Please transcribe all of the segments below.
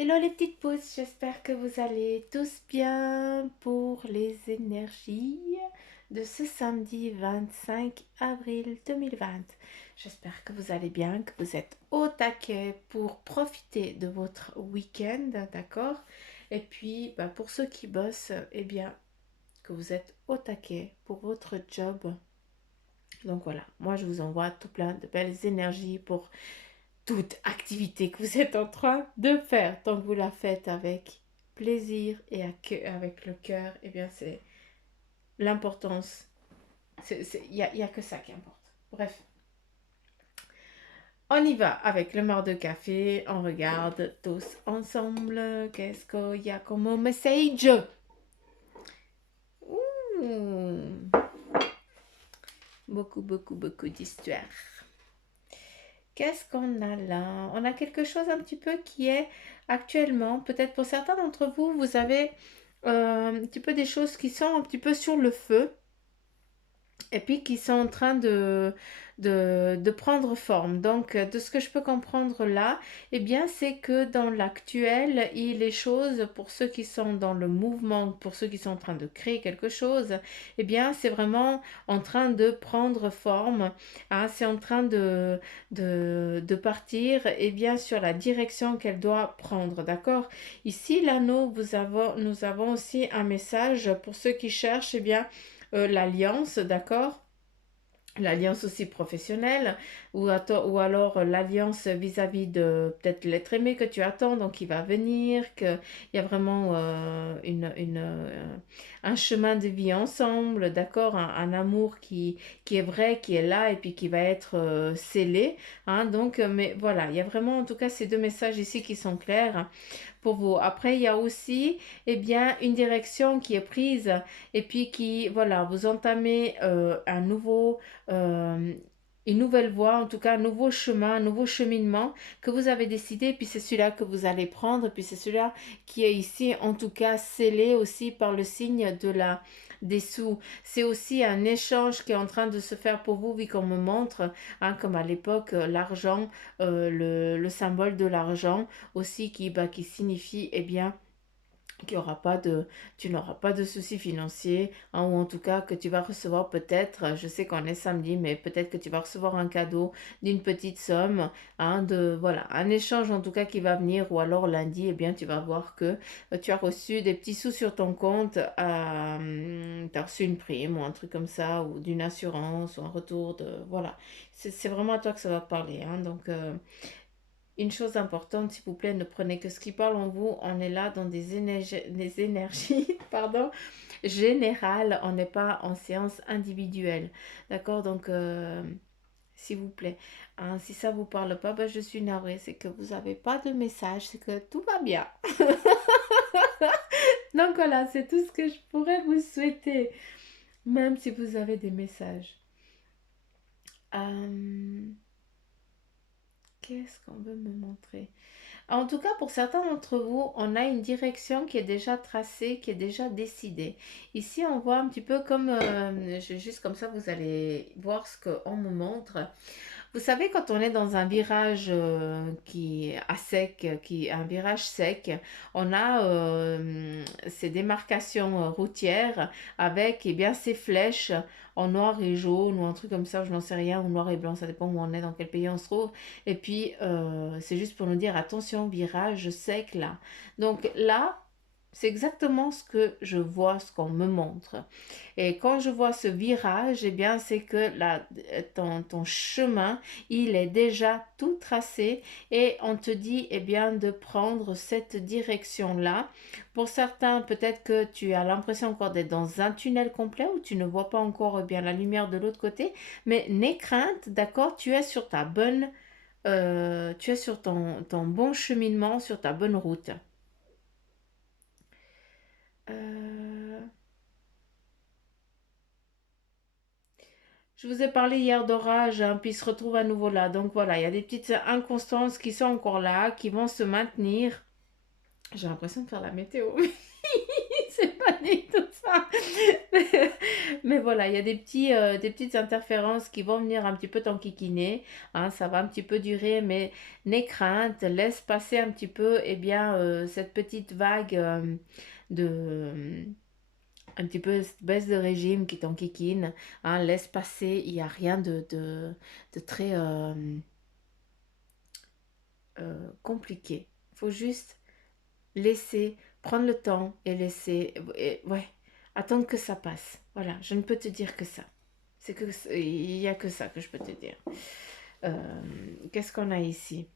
Hello les petites pousses, j'espère que vous allez tous bien pour les énergies de ce samedi 25 avril 2020. J'espère que vous allez bien, que vous êtes au taquet pour profiter de votre week-end, d'accord? Et puis pour ceux qui bossent, eh bien que vous êtes au taquet pour votre job. Donc voilà, moi je vous envoie tout plein de belles énergies pour toute activité que vous êtes en train de faire, tant que vous la faites avec plaisir et avec le cœur, eh bien c'est l'importance. Il y a que ça qui importe. Bref, on y va avec le mar de café. On regarde tous ensemble. Qu'est-ce qu'il y a comme message? Ouh, beaucoup d'histoires. Qu'est-ce qu'on a là? On a quelque chose un petit peu qui est actuellement, peut-être pour certains d'entre vous, vous avez un petit peu des choses qui sont un petit peu sur le feu et puis qui sont en train de prendre forme. Donc, de ce que je peux comprendre là, eh bien, c'est que dans l'actuel, les choses, pour ceux qui sont dans le mouvement, pour ceux qui sont en train de créer quelque chose, eh bien, c'est vraiment en train de prendre forme, hein, c'est en train de partir, eh bien, sur la direction qu'elle doit prendre, d'accord? Ici, l'anneau, nous avons aussi un message pour ceux qui cherchent, eh bien, l'alliance, d'accord? L'alliance aussi professionnelle ou alors l'alliance vis-à-vis de peut-être l'être aimé que tu attends, donc il va venir, qu'il y a vraiment un chemin de vie ensemble, d'accord, un amour qui est vrai, qui est là et puis qui va être scellé, hein, donc, mais voilà, il y a vraiment en tout cas ces deux messages ici qui sont clairs pour vous. Après, il y a aussi, eh bien, une direction qui est prise et puis qui, voilà, vous entamez euh, une nouvelle voie, en tout cas un nouveau chemin, un nouveau cheminement que vous avez décidé, puis c'est celui-là que vous allez prendre, puis c'est celui-là qui est ici, en tout cas, scellé aussi par le signe de la des sous. C'est aussi un échange qui est en train de se faire pour vous, vu qu'on me montre, hein, comme à l'époque, l'argent, le symbole de l'argent aussi qui signifie, eh bien, qu'il y aura pas de, tu n'auras pas de soucis financiers, hein, ou en tout cas que tu vas recevoir peut-être, je sais qu'on est samedi, mais peut-être que tu vas recevoir un cadeau d'une petite somme, hein, voilà, un échange en tout cas qui va venir, ou alors lundi, eh bien, tu vas voir que tu as reçu des petits sous sur ton compte, tu as reçu une prime ou un truc comme ça, ou d'une assurance, ou un retour de, voilà, c'est vraiment à toi que ça va parler, hein, donc une chose importante, s'il vous plaît, ne prenez que ce qui parle en vous. On est là dans des énergies pardon, générales. On n'est pas en séance individuelle. D'accord? Donc, s'il vous plaît, hein, si ça ne vous parle pas, ben, je suis navrée. C'est que vous n'avez pas de message. C'est que tout va bien. Donc, voilà, c'est tout ce que je pourrais vous souhaiter. Même si vous avez des messages. Euh, Qu'est-ce qu'on veut me montrer? En tout cas, pour certains d'entre vous, on a une direction qui est déjà tracée, qui est déjà décidée. Ici, on voit un petit peu comme, juste comme ça, vous allez voir ce qu'on me montre. Vous savez, quand on est dans un virage qui est à sec, un virage sec, on a ces démarcations routières avec eh bien, ces flèches en noir et jaune ou un truc comme ça, je n'en sais rien, ou noir et blanc, ça dépend où on est, dans quel pays on se trouve. Et puis, c'est juste pour nous dire, attention, virage sec là. Donc là, c'est exactement ce que je vois, ce qu'on me montre. Et quand je vois ce virage, eh bien, c'est que ton chemin, il est déjà tout tracé et on te dit, eh bien, de prendre cette direction-là. Pour certains, peut-être que tu as l'impression encore d'être dans un tunnel complet où tu ne vois pas encore bien la lumière de l'autre côté, mais n'aie crainte, d'accord, tu es sur ton bon cheminement, sur ta bonne route. Euh, Je vous ai parlé hier d'orage, hein, puis il se retrouve à nouveau là. Donc voilà, il y a des petites inconstances qui sont encore là, qui vont se maintenir. J'ai l'impression de faire la météo. c'est pas du tout ça. Mais voilà, il y a des petites interférences qui vont venir un petit peu t'enquiquiner, hein, ça va un petit peu durer, mais n'aie crainte, laisse passer un petit peu, eh bien, cette petite vague de un petit peu cette baisse de régime qui t'enquiquine, hein, laisse passer, il n'y a rien de très compliqué. Il faut juste laisser, prendre le temps et laisser, ouais, attendre que ça passe. Voilà, je ne peux te dire que ça. Il n'y a que ça que je peux te dire. Qu'est-ce qu'on a ici?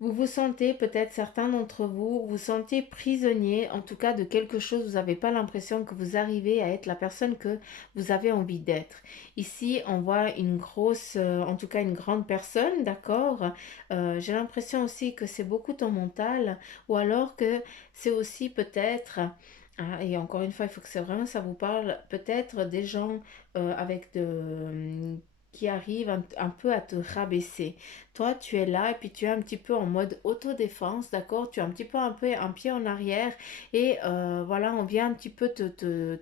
Vous vous sentez, peut-être certains d'entre vous, vous sentez prisonnier, en tout cas de quelque chose, vous n'avez pas l'impression que vous arrivez à être la personne que vous avez envie d'être. Ici, on voit une grosse, en tout cas une grande personne, d'accord. J'ai l'impression aussi que c'est beaucoup ton mental, ou alors que c'est aussi peut-être, ah, et encore une fois, il faut que c'est vraiment ça vous parle, peut-être des gens avec qui arrivent un peu à te rabaisser. Toi, tu es là et puis tu es un petit peu en mode autodéfense, d'accord? Tu es un petit peu un pied en arrière et voilà, on vient un petit peu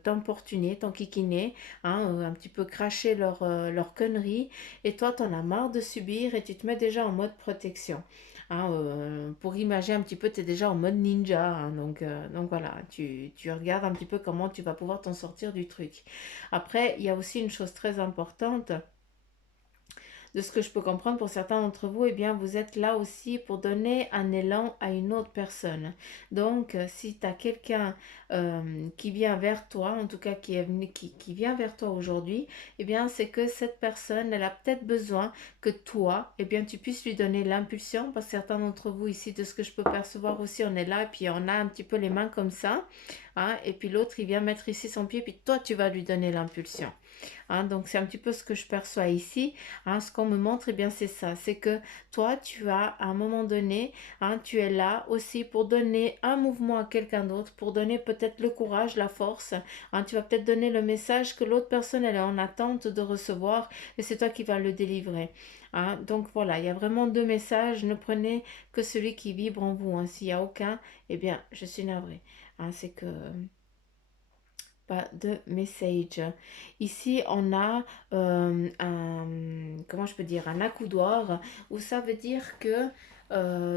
t'importuner, t'enquiquiner, hein, un petit peu cracher leur conneries et toi, t'en as marre de subir et tu te mets déjà en mode protection. Hein, pour imaginer un petit peu, tu es déjà en mode ninja, hein, donc voilà, tu regardes un petit peu comment tu vas pouvoir t'en sortir du truc. Après, il y a aussi une chose très importante, de ce que je peux comprendre pour certains d'entre vous, eh bien, vous êtes là aussi pour donner un élan à une autre personne. Donc, si tu as quelqu'un qui vient vers toi, en tout cas qui est venu, qui vient vers toi aujourd'hui, eh bien, c'est que cette personne, elle a peut-être besoin que toi, eh bien, tu puisses lui donner l'impulsion, parce que certains d'entre vous ici, de ce que je peux percevoir aussi, on est là, et puis on a un petit peu les mains comme ça, hein, et puis l'autre, il vient mettre ici son pied, puis toi, tu vas lui donner l'impulsion. Hein, donc c'est un petit peu ce que je perçois ici. Hein, ce qu'on me montre, eh bien c'est ça. C'est que toi, tu as à un moment donné, hein, tu es là aussi pour donner un mouvement à quelqu'un d'autre, pour donner peut-être le courage, la force. Hein, tu vas peut-être donner le message que l'autre personne, elle est en attente de recevoir et c'est toi qui vas le délivrer. Hein, donc voilà, il y a vraiment deux messages. Ne prenez que celui qui vibre en vous. Hein. S'il n'y a aucun, eh bien, je suis navrée. Hein, c'est que pas de message. Ici, on a comment je peux dire, un accoudoir où ça veut dire que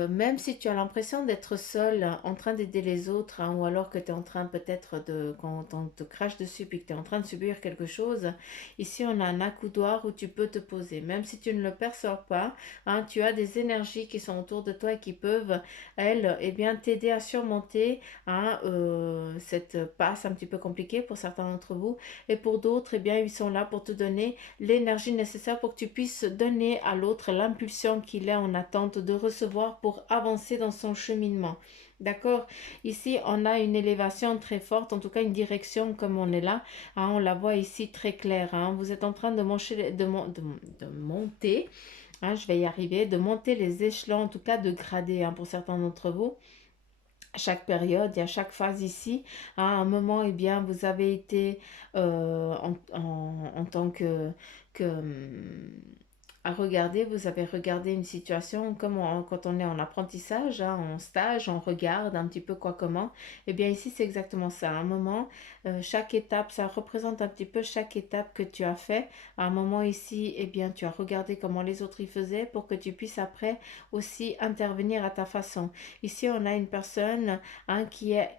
même si tu as l'impression d'être seul en train d'aider les autres, hein, ou alors que tu es en train peut-être de, quand on te crache dessus puis que tu es en train de subir quelque chose, ici on a un accoudoir où tu peux te poser. Même si tu ne le perçois pas, hein, tu as des énergies qui sont autour de toi et qui peuvent, elles, eh bien, t'aider à surmonter, hein, cette passe un petit peu compliquée pour certains d'entre vous. Et pour d'autres, eh bien, ils sont là pour te donner l'énergie nécessaire pour que tu puisses donner à l'autre l'impulsion qu'il est en attente de recevoir pour avancer dans son cheminement. D'accord. Ici, on a une élévation très forte, en tout cas une direction comme on est là. Hein, on la voit ici très claire. Hein. Vous êtes en train de, de monter, hein, je vais y arriver, de monter les échelons, en tout cas de grader, hein, pour certains d'entre vous. À chaque période et à chaque phase ici, à un moment, eh bien, vous avez été en tant à regarder, vous avez regardé une situation comme quand on est en apprentissage, hein, en stage, on regarde un petit peu quoi comment. Eh bien ici c'est exactement ça. À un moment, chaque étape, ça représente un petit peu chaque étape que tu as fait. À un moment ici, eh bien tu as regardé comment les autres y faisaient pour que tu puisses après aussi intervenir à ta façon. Ici on a une personne, hein,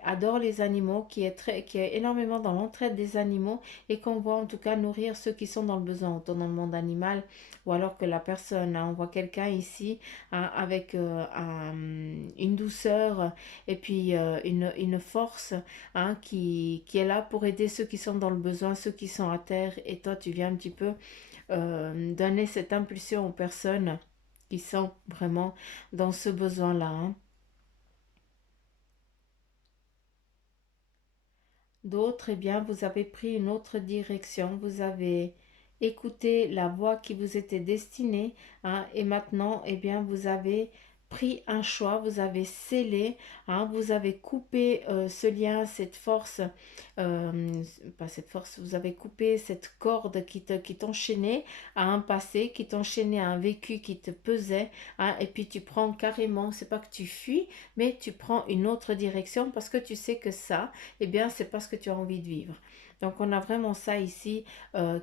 adore les animaux, qui est énormément dans l'entraide des animaux et qu'on voit en tout cas nourrir ceux qui sont dans le besoin, autant dans le monde animal ou alors que la personne, hein, on voit quelqu'un ici, hein, avec une douceur et puis une force, hein, qui est là pour aider ceux qui sont dans le besoin, ceux qui sont à terre, et toi tu viens un petit peu donner cette impulsion aux personnes qui sont vraiment dans ce besoin-là. Hein. D'autres, eh bien, vous avez pris une autre direction, vous avez écouté la voix qui vous était destinée, hein, et maintenant, eh bien, vous avez pris un choix, vous avez scellé, hein, vous avez coupé ce lien, cette force, pas cette force, vous avez coupé cette corde qui t'enchaînait à un passé, qui t'enchaînait à un vécu qui te pesait, hein, et puis tu prends carrément, c'est pas que tu fuis, mais tu prends une autre direction parce que tu sais que ça, eh bien, c'est pas ce que tu as envie de vivre. Donc on a vraiment ça ici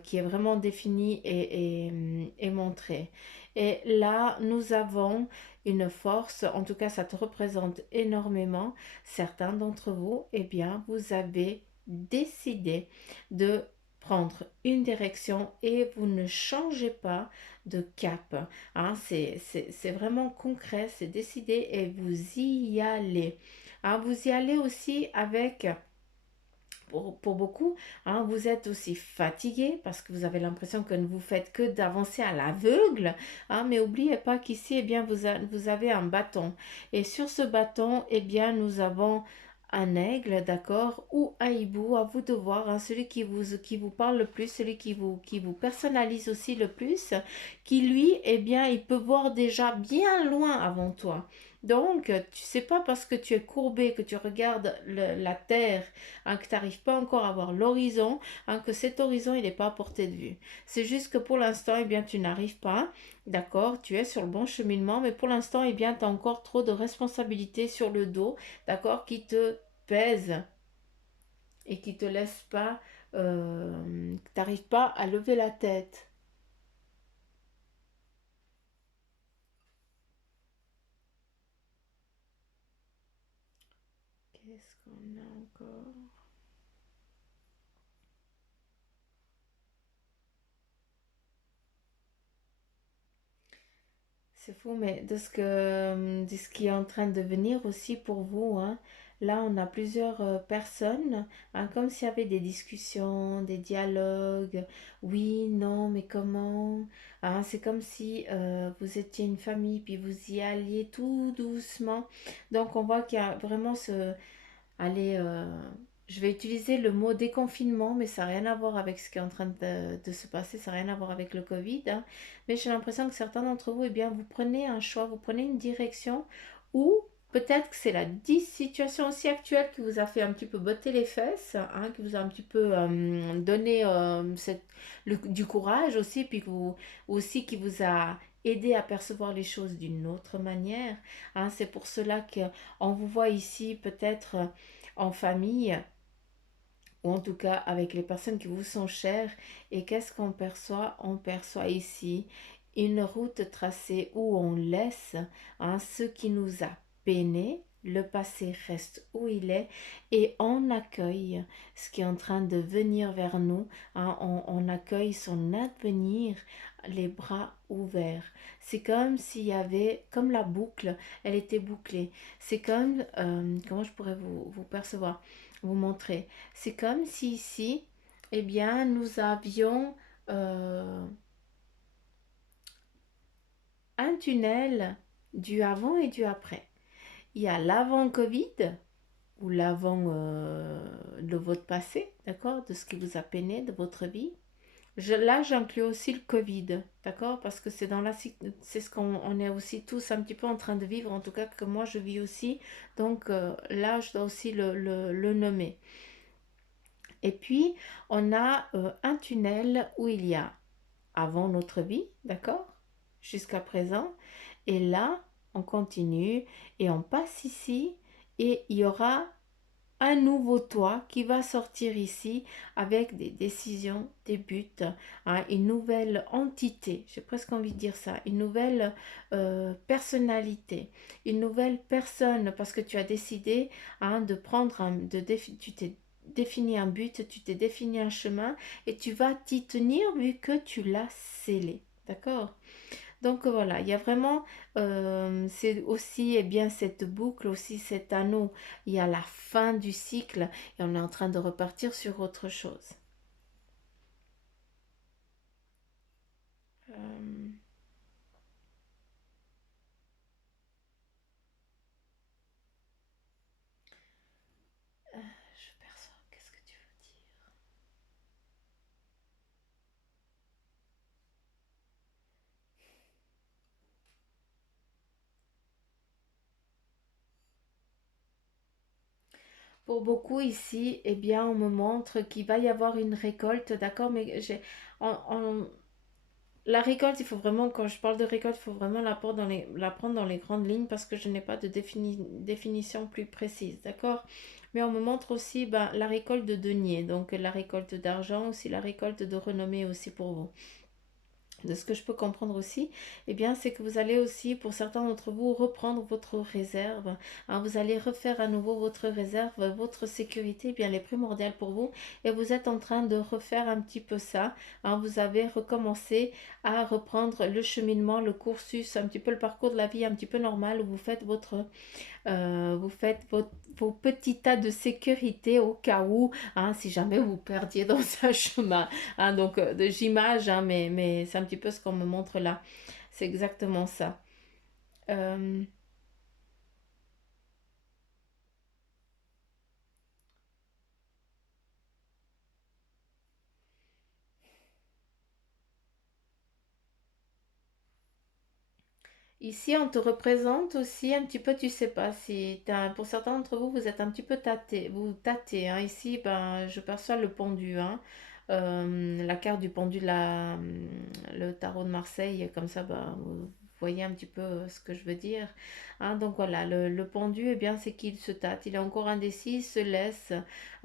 qui est vraiment défini et montré. Et là, nous avons une force, en tout cas ça te représente énormément. Certains d'entre vous, eh bien, vous avez décidé de prendre une direction et vous ne changez pas de cap. Hein, c'est vraiment concret, c'est décidé et vous y allez. Hein, vous y allez aussi avec pour beaucoup, hein, vous êtes aussi fatigué parce que vous avez l'impression que vous faites que d'avancer à l'aveugle, hein, mais n'oubliez pas qu'ici, eh bien, vous avez un bâton. Et sur ce bâton, eh bien, nous avons un aigle, d'accord, ou un hibou, à vous de voir, hein, celui qui vous parle le plus, celui qui vous personnalise aussi le plus, qui lui, eh bien, il peut voir déjà bien loin avant toi. Donc, tu sais pas parce que tu es courbé, que tu regardes la terre, hein, que tu n'arrives pas encore à voir l'horizon, hein, que cet horizon, il n'est pas à portée de vue. C'est juste que pour l'instant, eh bien, tu n'arrives pas, d'accord, tu es sur le bon cheminement, mais pour l'instant, eh bien, tu as encore trop de responsabilités sur le dos, d'accord, qui te pèsent et qui te laissent pas, tu n'arrives pas à lever la tête. Qu'est-ce qu'on a encore? C'est fou, mais de ce qui est en train de venir aussi pour vous, hein, là on a plusieurs personnes, hein, comme s'il y avait des discussions, des dialogues, oui, non, mais comment, hein, c'est comme si vous étiez une famille, puis vous y alliez tout doucement. Donc on voit qu'il y a vraiment ce, allez, je vais utiliser le mot déconfinement, mais ça n'a rien à voir avec ce qui est en train de se passer, ça n'a rien à voir avec le Covid, hein. Mais j'ai l'impression que certains d'entre vous, eh bien, vous prenez un choix, vous prenez une direction, ou peut-être que c'est la situation aussi actuelle qui vous a fait un petit peu botter les fesses, hein, qui vous a un petit peu donné du courage aussi, puis aussi qui vous a aidé à percevoir les choses d'une autre manière, hein. C'est pour cela qu'on vous voit ici peut-être en famille, ou en tout cas avec les personnes qui vous sont chères. Et qu'est-ce qu'on perçoit? On perçoit ici une route tracée où on laisse, hein, ce qui nous a peiné. Le passé reste où il est et on accueille ce qui est en train de venir vers nous, hein. On accueille son advenir les bras ouverts. C'est comme s'il y avait, comme la boucle, elle était bouclée. C'est comme, comment je pourrais vous percevoir, vous montrer. C'est comme si ici, eh bien, nous avions euh, un tunnel du avant et du après. Il y a l'avant Covid ou l'avant de votre passé, d'accord, de ce qui vous a peiné, de votre vie. Là, j'inclus aussi le Covid, d'accord, parce que c'est c'est ce qu'on on est aussi tous un petit peu en train de vivre, en tout cas que moi je vis aussi. Donc là, je dois aussi le nommer. Et puis, on a un tunnel où il y a avant notre vie, d'accord, jusqu'à présent. Et là, on continue et on passe ici et il y aura un nouveau toi qui va sortir ici avec des décisions, des buts, hein, une nouvelle entité, j'ai presque envie de dire ça, une nouvelle personnalité, une nouvelle personne parce que tu as décidé, hein, de prendre tu t'es défini un but, tu t'es défini un chemin et tu vas t'y tenir vu que tu l'as scellé. D'accord? Donc voilà, il y a vraiment, c'est aussi, eh bien, cette boucle, aussi cet anneau. Il y a la fin du cycle et on est en train de repartir sur autre chose. Euh, je perçois, qu'est-ce que tu veux dire? Pour beaucoup ici, eh bien, on me montre qu'il va y avoir une récolte, d'accord, mais la récolte, il faut vraiment, quand je parle de récolte, il faut vraiment la prendre dans les grandes lignes parce que je n'ai pas de définition plus précise, d'accord? Mais on me montre aussi ben, la récolte de deniers, donc la récolte d'argent, aussi la récolte de renommée aussi pour vous. De ce que je peux comprendre aussi, eh bien, c'est que vous allez aussi, pour certains d'entre vous, reprendre votre réserve. Hein, vous allez refaire à nouveau votre réserve, votre sécurité, eh bien, elle est primordiale pour vous. Et vous êtes en train de refaire un petit peu ça. Hein, vous avez recommencé à reprendre le cheminement, le cursus, un petit peu le parcours de la vie un petit peu normal où vous faites vos petits tas de sécurité au cas où, hein, si jamais vous perdiez dans un chemin. Hein, donc, j'image, hein, mais c'est un petit peu ce qu'on me montre là. C'est exactement ça. Euh, Ici, on te représente aussi un petit peu, tu sais pas, si pour certains d'entre vous, vous êtes un petit peu tâté, vous tâtez. Hein. Ici, ben, je perçois le pendu, hein. La carte du pendu, le tarot de Marseille, comme ça, ben, vous voyez un petit peu ce que je veux dire. Hein. Donc voilà, le pendu, eh bien, c'est qu'il se tâte, il est encore indécis, il se laisse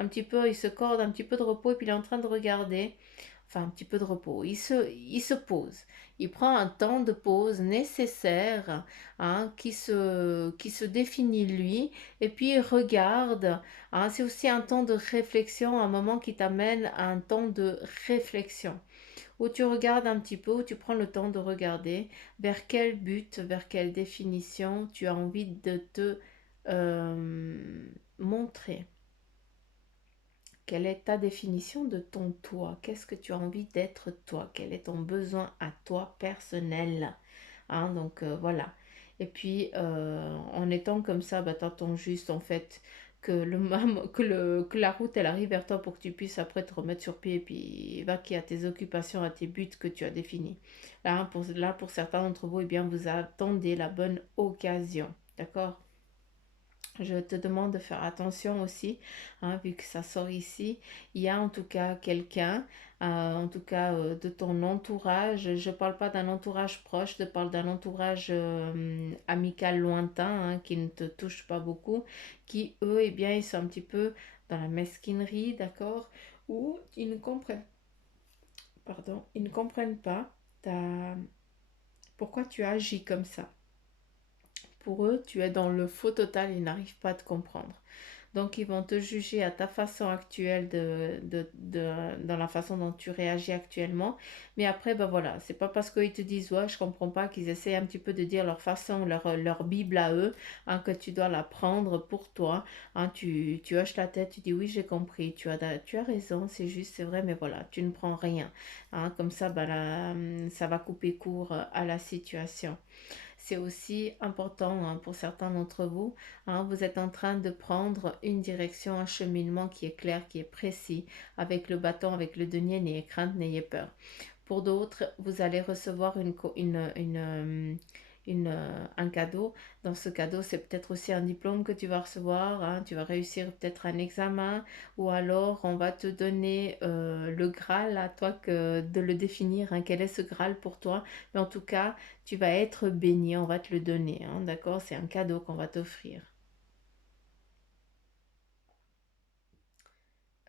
un petit peu, il se corde un petit peu de repos et puis il est en train de regarder. Enfin, un petit peu de repos. Il se pose. Il prend un temps de pause nécessaire, hein, qui se définit lui, et puis il regarde. Hein, c'est aussi un temps de réflexion, un moment qui t'amène à un temps de réflexion, où tu regardes un petit peu, où tu prends le temps de regarder vers quel but, vers quelle définition tu as envie de te montrer. Quelle est ta définition de ton toi? Qu'est-ce que tu as envie d'être toi? Quel est ton besoin à toi personnel? Hein, donc voilà. Et puis en étant comme ça, bah, t'attends juste en fait que la route elle arrive vers toi pour que tu puisses après te remettre sur pied et puis vaquer à tes occupations, à tes buts que tu as définis. Là, pour certains d'entre vous, eh bien, vous attendez la bonne occasion. D'accord? Je te demande de faire attention aussi, hein, vu que ça sort ici. Il y a en tout cas quelqu'un, en tout cas de ton entourage. Je ne parle pas d'un entourage proche, je parle d'un entourage amical lointain, hein, qui ne te touche pas beaucoup, qui eux, eh bien, ils sont un petit peu dans la mesquinerie, d'accord? Ou ils ne comprennent, pardon, ils ne comprennent pas ta- pourquoi tu agis comme ça. Pour eux, tu es dans le faux total, ils n'arrivent pas à te comprendre. Donc, ils vont te juger à ta façon actuelle dans la façon dont tu réagis actuellement. Mais après, ben voilà, c'est pas parce qu'ils te disent, ouais, je comprends pas, qu'ils essayent un petit peu de dire leur façon, leur Bible à eux, hein, que tu dois la prendre pour toi. Hein, tu hoches la tête, tu dis, oui, j'ai compris, tu as raison, c'est juste, c'est vrai, mais voilà, tu ne prends rien. Hein, comme ça, ben là, ça va couper court à la situation. C'est aussi important, hein, pour certains d'entre vous. Hein, vous êtes en train de prendre une direction, un cheminement qui est clair, qui est précis, avec le bâton, avec le denier. N'ayez crainte, n'ayez peur. Pour d'autres, vous allez recevoir un cadeau. Dans ce cadeau, c'est peut-être aussi un diplôme que tu vas recevoir. Hein. Tu vas réussir peut-être un examen ou alors on va te donner le Graal à toi de le définir. Hein. Quel est ce Graal pour toi? Mais en tout cas, tu vas être béni. On va te le donner. Hein. D'accord? C'est un cadeau qu'on va t'offrir.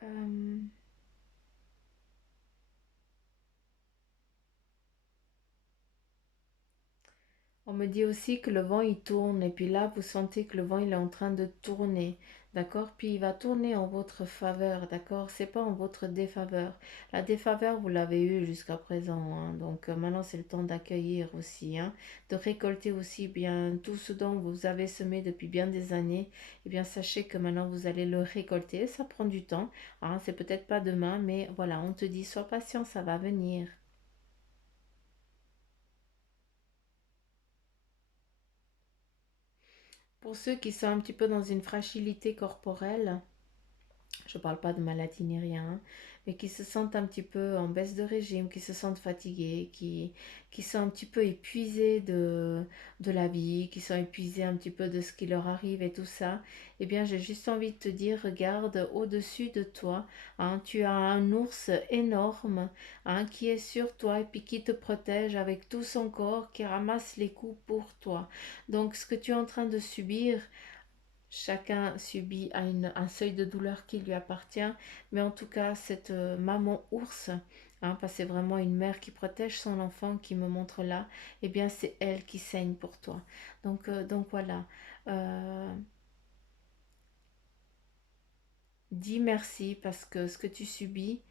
Euh, On me dit aussi que le vent il tourne et puis là vous sentez que le vent il est en train de tourner, d'accord? Puis il va tourner en votre faveur, d'accord? C'est pas en votre défaveur. La défaveur vous l'avez eue jusqu'à présent, hein. Donc maintenant c'est le temps d'accueillir aussi, hein, de récolter aussi bien tout ce dont vous avez semé depuis bien des années. Eh bien sachez que maintenant vous allez le récolter. Ça prend du temps, hein, c'est peut-être pas demain, mais voilà, on te dit sois patient, ça va venir. Pour ceux qui sont un petit peu dans une fragilité corporelle, je ne parle pas de maladie ni rien, hein, mais qui se sentent un petit peu en baisse de régime, qui se sentent fatigués, qui sont un petit peu épuisés de la vie, qui sont épuisés un petit peu de ce qui leur arrive et tout ça, eh bien j'ai juste envie de te dire, regarde au-dessus de toi, hein, tu as un ours énorme, hein, qui est sur toi et puis qui te protège avec tout son corps, qui ramasse les coups pour toi. Donc ce que tu es en train de subir, chacun subit un seuil de douleur qui lui appartient, mais en tout cas, cette maman ours, hein, parce que c'est vraiment une mère qui protège son enfant, qui me montre là, eh bien, c'est elle qui saigne pour toi. Donc voilà. Euh, Dis merci parce que ce que tu subis,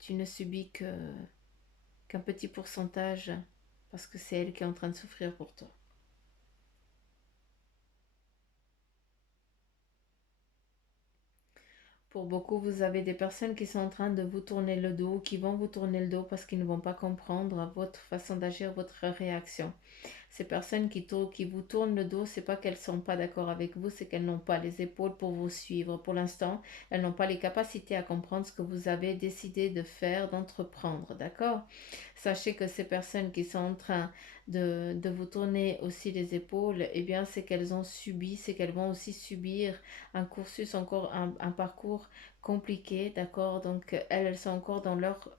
tu ne subis qu'un petit pourcentage parce que c'est elle qui est en train de souffrir pour toi. Pour beaucoup, vous avez des personnes qui sont en train de vous tourner le dos, qui vont vous tourner le dos parce qu'ils ne vont pas comprendre votre façon d'agir, votre réaction. Ces personnes qui vous tournent le dos, c'est pas qu'elles sont pas d'accord avec vous, c'est qu'elles n'ont pas les épaules pour vous suivre. Pour l'instant, elles n'ont pas les capacités à comprendre ce que vous avez décidé de faire, d'entreprendre, d'accord? Sachez que ces personnes qui sont en train de vous tourner aussi les épaules, eh bien, c'est qu'elles ont subi, c'est qu'elles vont aussi subir un cursus, encore un parcours compliqué, d'accord? Donc, elles sont encore dans leur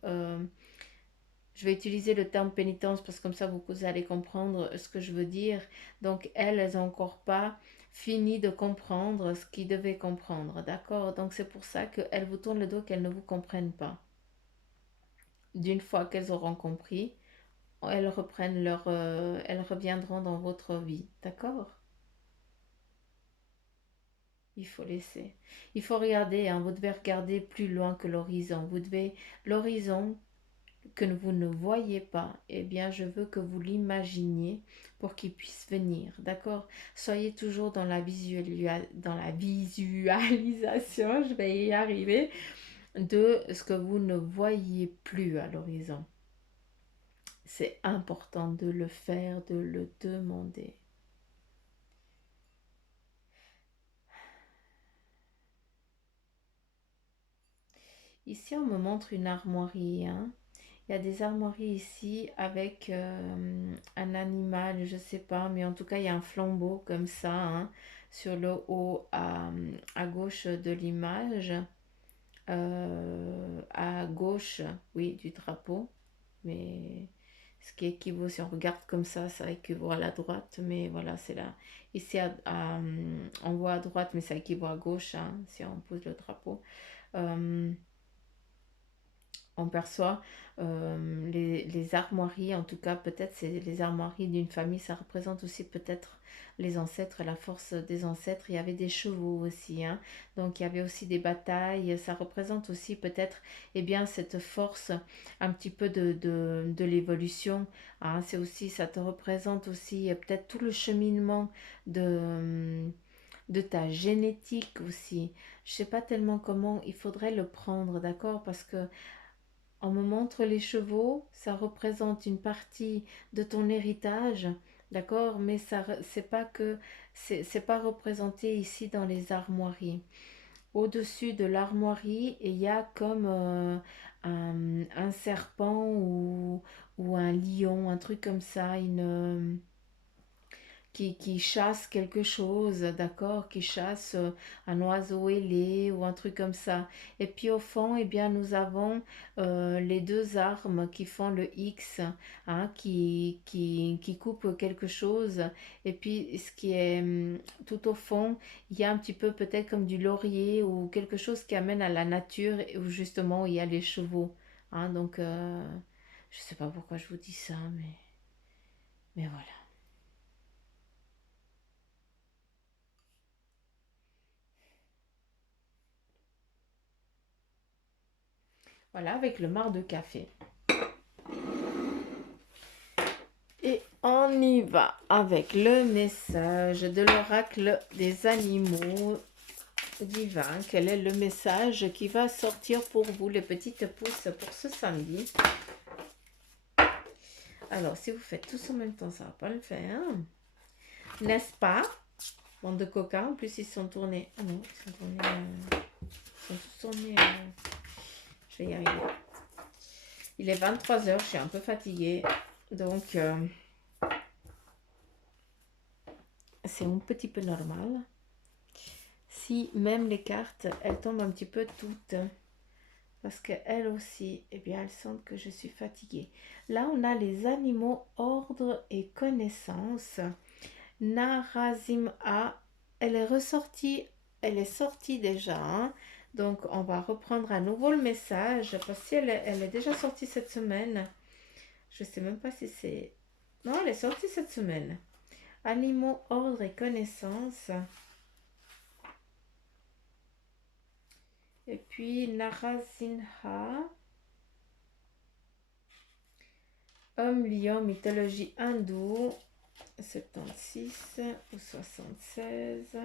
je vais utiliser le terme pénitence parce que comme ça vous allez comprendre ce que je veux dire. Donc elles n'ont encore pas fini de comprendre ce qu'ils devaient comprendre, d'accord? Donc c'est pour ça qu'elles vous tournent le dos, qu'elles ne vous comprennent pas. D'une fois qu'elles auront compris, elles reviendront dans votre vie, d'accord? Il faut laisser. Il faut regarder, hein, vous devez regarder plus loin que l'horizon. L'horizon, que vous ne voyez pas, eh bien, je veux que vous l'imaginiez pour qu'il puisse venir, d'accord? Soyez toujours dans dans la visualisation, je vais y arriver, de ce que vous ne voyez plus à l'horizon. C'est important de le faire, de le demander. Ici, on me montre une armoirie, hein. Il y a des armoiries ici avec un animal, je sais pas, mais en tout cas, il y a un flambeau comme ça, hein, sur le haut à gauche de l'image, à gauche, oui, du drapeau, mais ce qui équivaut, si on regarde comme ça équivaut à la droite, mais voilà, c'est là. Ici, on voit à droite, mais ça équivaut à gauche, hein, si on pose le drapeau. Euh, on perçoit les armoiries, en tout cas peut-être c'est les armoiries d'une famille, ça représente aussi peut-être les ancêtres, la force des ancêtres. Il y avait des chevaux aussi, hein. Donc il y avait aussi des batailles, ça représente aussi peut-être eh bien cette force un petit peu de l'évolution, hein. C'est aussi, ça te représente aussi peut-être tout le cheminement de ta génétique aussi. Je sais pas tellement comment il faudrait le prendre, d'accord? Parce que on me montre les chevaux, ça représente une partie de ton héritage, d'accord, mais ça c'est pas que c'est pas représenté ici dans les armoiries. Au-dessus de l'armoirie, il y a comme un serpent ou un lion, un truc comme ça, qui chasse quelque chose, d'accord, qui chasse un oiseau ailé ou un truc comme ça. Et puis au fond, eh bien, nous avons les deux armes qui font le X, hein, qui coupent quelque chose. Et puis ce qui est tout au fond, il y a un petit peu peut-être comme du laurier ou quelque chose qui amène à la nature où justement il y a les chevaux. Hein, donc, je sais pas pourquoi je vous dis ça, mais voilà. Voilà, avec le marc de café. Et on y va avec le message de l'oracle des animaux divins. Quel est le message qui va sortir pour vous, les petites pousses, pour ce samedi? Alors, si vous faites tous en même temps, ça va pas le faire. N'est-ce pas? Bande de coquins. En plus, ils sont tournés. Ah non, ils sont tournés. Ils sont tous tournés. Je vais y arriver. Il est 23 h, je suis un peu fatiguée. Donc, c'est un petit peu normal. Si même les cartes, elles tombent un petit peu toutes. Parce qu'elles aussi, eh bien, elles sentent que je suis fatiguée. Là, on a les animaux, ordre et connaissance. Narazim-A, elle est ressortie, elle est sortie déjà. Hein. Donc, on va reprendre à nouveau le message. Parce qu'elle elle est déjà sortie cette semaine. Je ne sais même pas si c'est... Non, elle est sortie cette semaine. Animaux, ordre et connaissance. Et puis, Narasimha. Homme, lion, mythologie hindoue. 76 ou 76.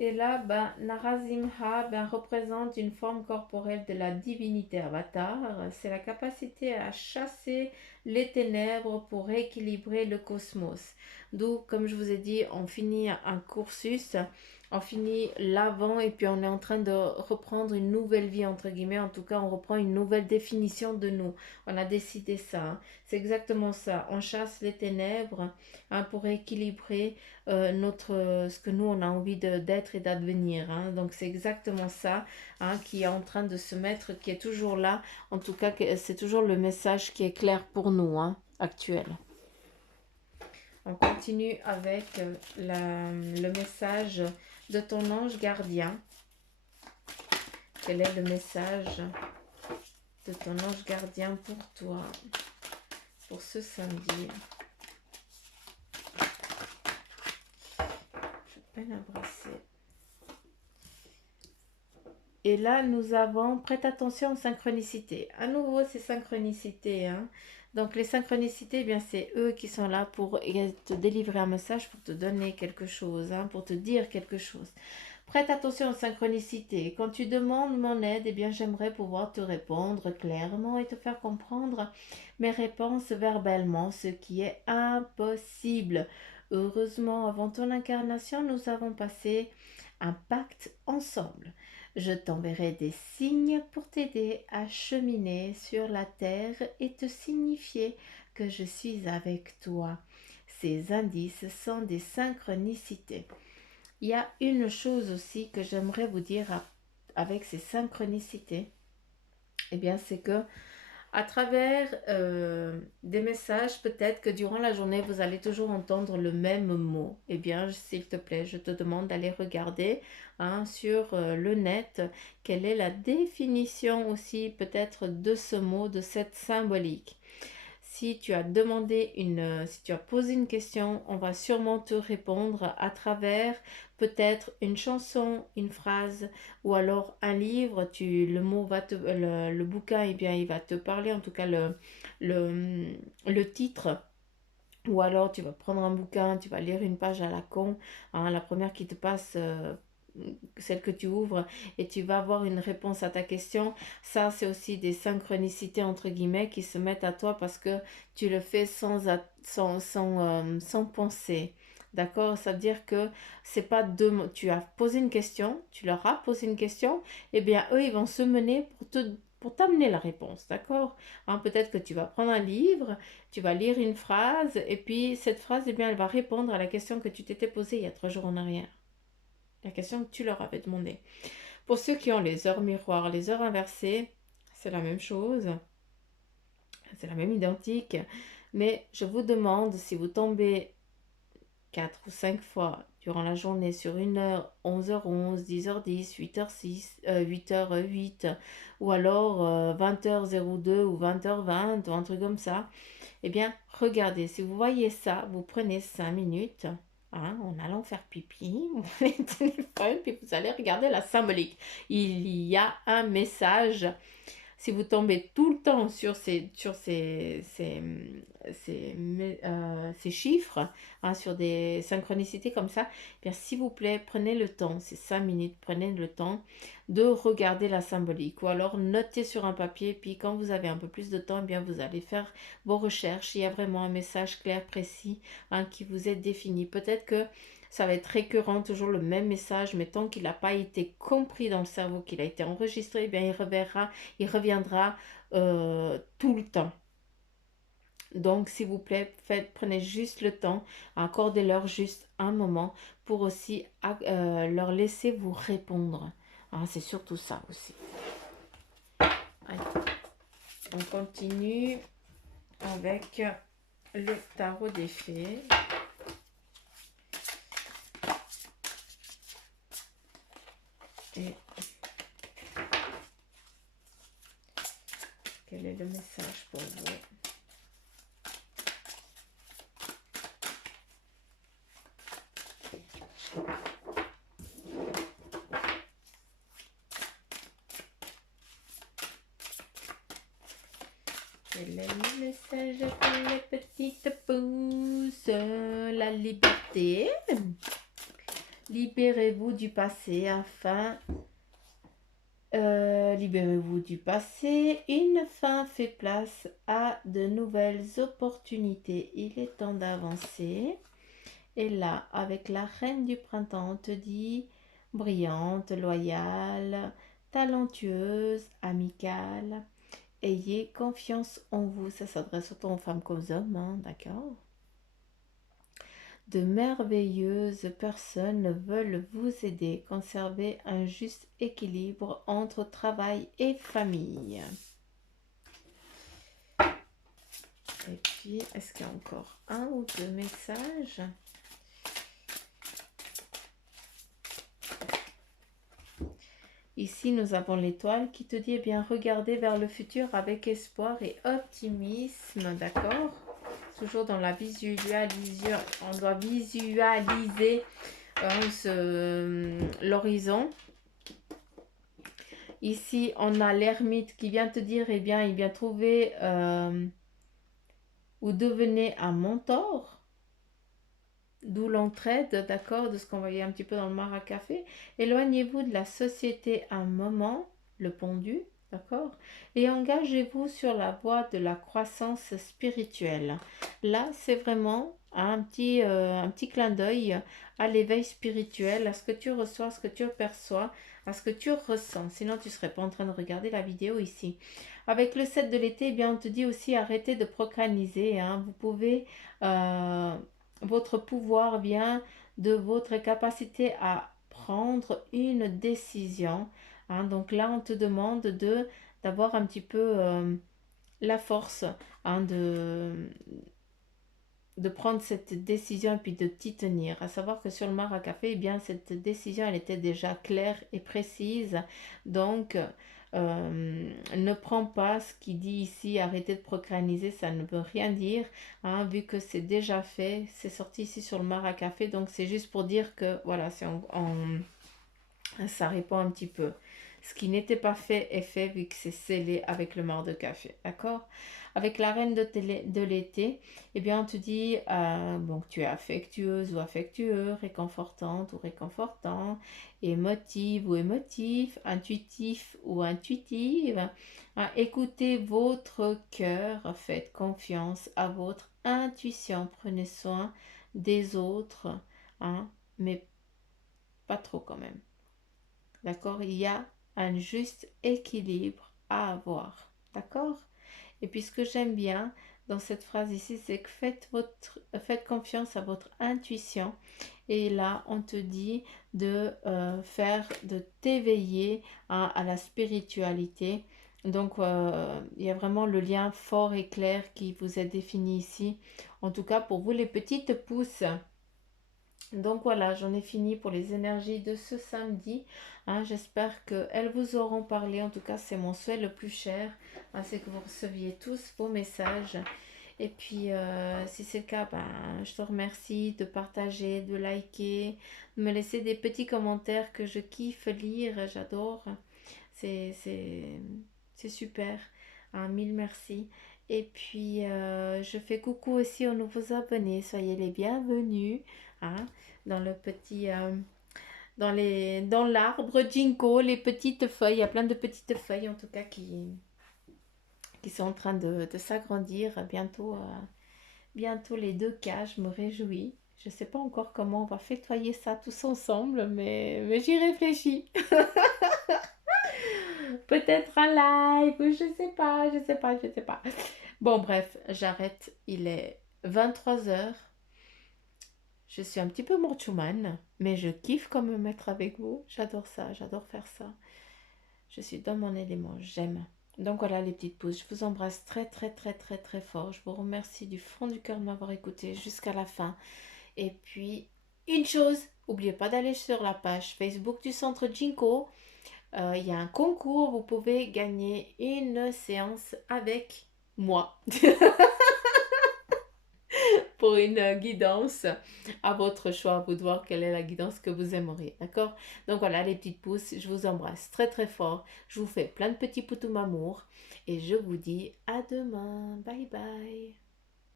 Et là, Narasimha représente une forme corporelle de la divinité avatar. C'est la capacité à chasser les ténèbres pour rééquilibrer le cosmos. D'où, comme je vous ai dit, on finit un cursus, on finit l'avant et puis on est en train de reprendre une nouvelle vie, entre guillemets. En tout cas, on reprend une nouvelle définition de nous. On a décidé ça. Hein. C'est exactement ça. On chasse les ténèbres pour rééquilibrer ce que nous on a envie d'être et d'advenir. Hein. Donc c'est exactement ça qui est en train de se mettre, qui est toujours là. En tout cas, c'est toujours le message qui est clair pour nous, actuel. On continue avec le message de ton ange gardien. Quel est le message de ton ange gardien pour toi, pour ce samedi? Abrasser. Et là, nous avons, prête attention aux synchronicités. À nouveau, ces synchronicités. Hein. Donc, les synchronicités, eh bien, c'est eux qui sont là pour te délivrer un message, pour te donner quelque chose, pour te dire quelque chose. Prête attention aux synchronicités. Quand tu demandes mon aide, eh bien, j'aimerais pouvoir te répondre clairement et te faire comprendre mes réponses verbalement, ce qui est impossible. Heureusement, avant ton incarnation, nous avons passé un pacte ensemble. Je t'enverrai des signes pour t'aider à cheminer sur la terre et te signifier que je suis avec toi. Ces indices sont des synchronicités. Il y a une chose aussi que j'aimerais vous dire avec ces synchronicités. Eh bien, c'est que à travers des messages, peut-être que durant la journée, vous allez toujours entendre le même mot. Eh bien, s'il te plaît, je te demande d'aller regarder sur le net quelle est la définition aussi peut-être de ce mot, de cette symbolique. Si tu as si tu as posé une question, on va sûrement te répondre à travers peut-être une chanson, une phrase ou alors un livre. Le mot va le bouquin, eh bien, il va te parler, en tout cas le titre. Ou alors tu vas prendre un bouquin, tu vas lire une page à la con, la première qui te passe, celle que tu ouvres, et tu vas avoir une réponse à ta question. Ça, c'est aussi des synchronicités, entre guillemets, qui se mettent à toi parce que tu le fais sans penser. D'accord? Ça veut dire que c'est pas tu as posé une question, tu leur as posé une question, et bien eux, ils vont se mener pour t'amener la réponse. D'accord? Peut-être que tu vas prendre un livre, tu vas lire une phrase, et puis cette phrase, eh bien, elle va répondre à la question que tu t'étais posée il y a 3 jours en arrière. La question que tu leur avais demandé. Pour ceux qui ont les heures miroirs, les heures inversées, c'est la même chose. C'est la même identique. Mais je vous demande, si vous tombez 4 ou 5 fois durant la journée sur 1 heure, 11h11, 10h10, 8h06, 8h08, ou alors 20h02 ou 20h20, ou un truc comme ça, eh bien, regardez, si vous voyez ça, vous prenez 5 minutes en allant faire pipi, vous prenez le téléphone, puis vous allez regarder la symbolique. Il y a un message si vous tombez tout le temps sur ces chiffres, hein, sur des synchronicités comme ça, eh bien s'il vous plaît, prenez le temps, c'est 5 minutes, prenez le temps de regarder la symbolique ou alors notez sur un papier, puis quand vous avez un peu plus de temps, eh bien vous allez faire vos recherches. Il y a vraiment un message clair, précis, hein, qui vous est défini. Peut-être que ça va être récurrent, toujours le même message, mais tant qu'il n'a pas été compris dans le cerveau, qu'il a été enregistré, eh bien il reviendra tout le temps. Donc, s'il vous plaît, prenez juste le temps, accordez-leur juste un moment pour aussi leur laisser vous répondre. Hein, c'est surtout ça aussi. Allez, on continue avec le tarot des fées. Et quel est le message pour vous? Quel est le message pour les petites pousses? La liberté. Libérez-vous du passé afin... libérez-vous du passé. Une fin fait place à de nouvelles opportunités. Il est temps d'avancer. Et là, avec la reine du printemps, on te dit brillante, loyale, talentueuse, amicale. Ayez confiance en vous. Ça s'adresse autant aux femmes qu'aux hommes, hein, d'accord? De merveilleuses personnes veulent vous aider. Conservez un juste équilibre entre travail et famille. Et puis, est-ce qu'il y a encore un ou deux messages? Ici, nous avons l'étoile qui te dit, eh bien, regardez vers le futur avec espoir et optimisme, d'accord? Toujours dans la visualisation, on doit visualiser l'horizon. Ici, on a l'ermite qui vient te dire, eh bien, il vient trouver ou devenez un mentor. D'où l'entraide, d'accord, de ce qu'on voyait un petit peu dans le mar à café. Éloignez-vous de la société un moment, le pendu, d'accord, et engagez-vous sur la voie de la croissance spirituelle. Là, c'est vraiment un petit clin d'œil à l'éveil spirituel, à ce que tu reçois, à ce que tu perçois, à ce que tu ressens. Sinon, tu ne serais pas en train de regarder la vidéo ici. Avec le 7 de l'été, eh bien, on te dit aussi arrêtez de procrastiner. Hein. Vous pouvez... votre pouvoir vient de votre capacité à prendre une décision. Hein. Donc là, on te demande d'avoir un petit peu la force, hein, de prendre cette décision et puis de t'y tenir. À savoir que sur le mar à café, eh bien, cette décision, elle était déjà claire et précise. Donc, ne prends pas ce qui dit ici, arrêtez de procrastiner, ça ne veut rien dire, hein, vu que c'est déjà fait, c'est sorti ici sur le mar à café, donc c'est juste pour dire que, voilà, ça répond un petit peu. Ce qui n'était pas fait est fait vu que c'est scellé avec le mar de café, d'accord? Avec la reine de l'été, eh bien on te dit bon, tu es affectueuse ou affectueux, réconfortante ou réconfortant, émotive ou émotif, intuitif ou intuitive. Hein, écoutez votre cœur, faites confiance à votre intuition, prenez soin des autres, hein, mais pas trop quand même. D'accord? Il y a un juste équilibre à avoir. D'accord? Et puis ce que j'aime bien dans cette phrase ici, c'est que faites confiance à votre intuition. Et là, on te dit de de t'éveiller à la spiritualité. Donc, il y a vraiment le lien fort et clair qui vous est défini ici. En tout cas, pour vous, les petites pousses. Donc voilà, j'en ai fini pour les énergies de ce samedi. Hein, j'espère qu'elles vous auront parlé. En tout cas, c'est mon souhait le plus cher. Hein, c'est que vous receviez tous vos messages. Et puis, si c'est le cas, ben, je te remercie de partager, de liker, de me laisser des petits commentaires que je kiffe lire. J'adore. C'est C'est super. Un mille merci. Et puis, je fais coucou aussi aux nouveaux abonnés. Soyez les bienvenus, hein, dans le petit, dans l'arbre Ginkgo, les petites feuilles. Il y a plein de petites feuilles, en tout cas, qui sont en train de s'agrandir. Bientôt les 2 cas, je me réjouis. Je ne sais pas encore comment on va fêtoyer ça tous ensemble, mais j'y réfléchis. Peut-être un live, ou je sais pas, je sais pas, je sais pas. Bon, bref, j'arrête. Il est 23 heures. Je suis un petit peu morchouman, mais je kiffe quand même être avec vous. J'adore ça, j'adore faire ça. Je suis dans mon élément, j'aime. Donc voilà les petites pouces, je vous embrasse très très très très très fort. Je vous remercie du fond du cœur de m'avoir écouté jusqu'à la fin. Et puis, une chose, n'oubliez pas d'aller sur la page Facebook du Centre Ginkgo. Il y a un concours, vous pouvez gagner une séance avec moi pour une guidance à votre choix, à vous de voir quelle est la guidance que vous aimeriez, d'accord? Donc voilà les petites pousses, je vous embrasse très très fort, je vous fais plein de petits poutous amour et je vous dis à demain, bye bye.